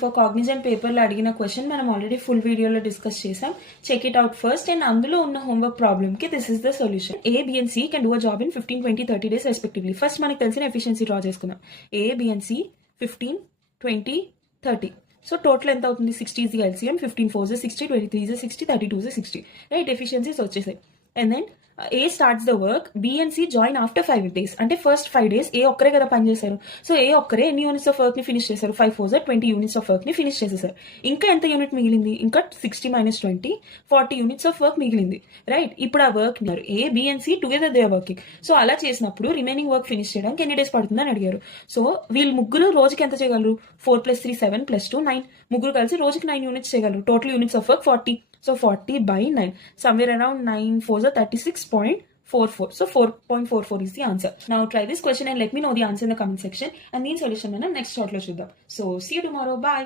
For Cognizant పేపర్లో అడిగిన question మనం ఆల్రెడీ ఫుల్ వీడియోలో డిస్కస్ చేసాం. Check it out first. And అందులో ఉన్న హోంవర్క్ ప్రాబ్లమ్కి this is the solution. A B and C can do a job in 15, 20, 30 days respectively. First మనకు తెలిసిన ఎఫిషియన్సీ డ్రా చేసుకుందాం. A B and C 15, 20, 30. So total ఎంత అవుతుంది? 60 is the LCM. 15 4 is 60, 23 is 60, 32 is 60. Right, efficiencies వచ్చేసాయి. And then A starts the work, B and C join after 5 days. అంటే first 5 days A ఒక్కరే కదా పనిచేశారు. సో ఏ ఒక్కరే ఎన్ని యూనిట్స్ ఆఫ్ వర్క్ ని ఫినిష్ చేశారు? 5 4 20 యూనిట్స్ ఆఫ్ వర్క్ ని ఫినిష్ చేసేసారు. ఇంకా ఎంత యూనిట్ మిగిలింది? ఇంకా 60 - 20 40 యూనిట్స్ ఆఫ్ వర్క్ మిగిలింది. రైట్, ఇప్పుడు ఆ వర్క్ A B and C together they are working. So అలా చేసినప్పుడు రిమైనింగ్ వర్క్ ఫినిష్ చేయడానికి ఎన్ని డేస్ పడుతుందని అడిగారు. సో వీళ్ళు ముగ్గురు రోజుకి ఎంత చేయగలరు? 4 + 3 7 + 2 9. ముగ్గురు కలిసి రోజుకి 9 యూనిట్స్ చేయగలరు. Total units of work 40. So 40/9, somewhere around 9 4s are 36.44. So 4.44 is the answer. Now try this question and let me know the answer in the comment section. And the solution మనం next short లో చూద్దాం. So see you tomorrow. Bye.